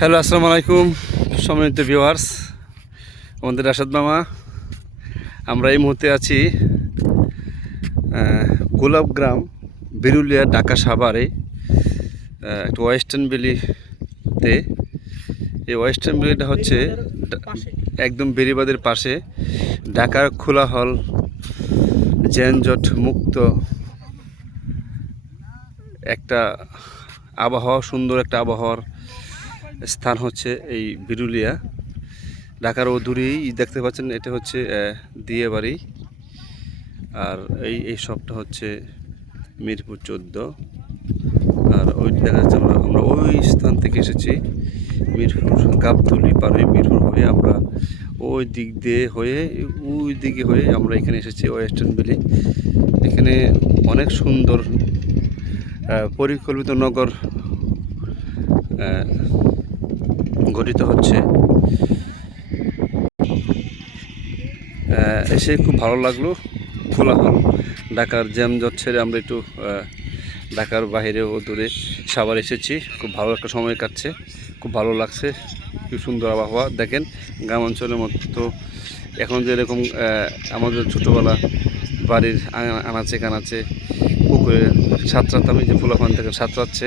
Hello, আসসালামু আলাইকুম সম্মানিত ভিউয়ার্স। আমাদের রাশাদ মামা, আমরা এই মুহূর্তে আছি গোলাপগ্রাম, বিরুলিয়া, ঢাকা সাভারে একটা ওয়েস্টার্ন ভ্যালিতে। এই ওয়েস্টার্ন ভ্যালিটা হচ্ছে একদম বেরিবাদের পাশে, ঢাকার খোলাহল যানজট মুক্ত একটা আবহাওয়া, সুন্দর একটা আবহাওয়ার স্থান হচ্ছে এই বিরুলিয়া। ঢাকার দূরেই দেখতে পাচ্ছেন, এটা হচ্ছে দিয়ে বাড়ি, আর এই শপটা হচ্ছে মিরপুর 14। আর ওই দেখা যাচ্ছে আমরা ওই স্থান থেকে এসেছি, মিরপুর গাবতলী পার হয়ে মিরপুর হয়ে আমরা ওই দিক দিয়ে হয়ে ওই দিকে হয়ে আমরা এখানে এসেছি ওয়েস্টার্ন ভ্যালি। এখানে অনেক সুন্দর পরিকল্পিত নগর গঠিত হচ্ছে। এসে খুব ভালো লাগলো। কোলাহল, ঢাকার জ্যামজট ছেড়ে আমরা একটু ঢাকার বাইরে ও দূরে সাভার এসেছি। খুব ভালো একটা সময় কাটছে, খুব ভালো লাগছে। খুব সুন্দর আবহাওয়া। দেখেন, গ্রাম অঞ্চলের মতো এখন যেরকম আমাদের ছোটোবেলা বাড়ির আনাচে কানাচে পুকুরে সাঁতরাতাম, যে ফুলাফান থেকে সাঁতরাচ্ছে,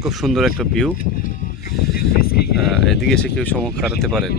খুব সুন্দর একটা ভিউ। এদিকে এসে কেউ সময় কাটাতে পারেন।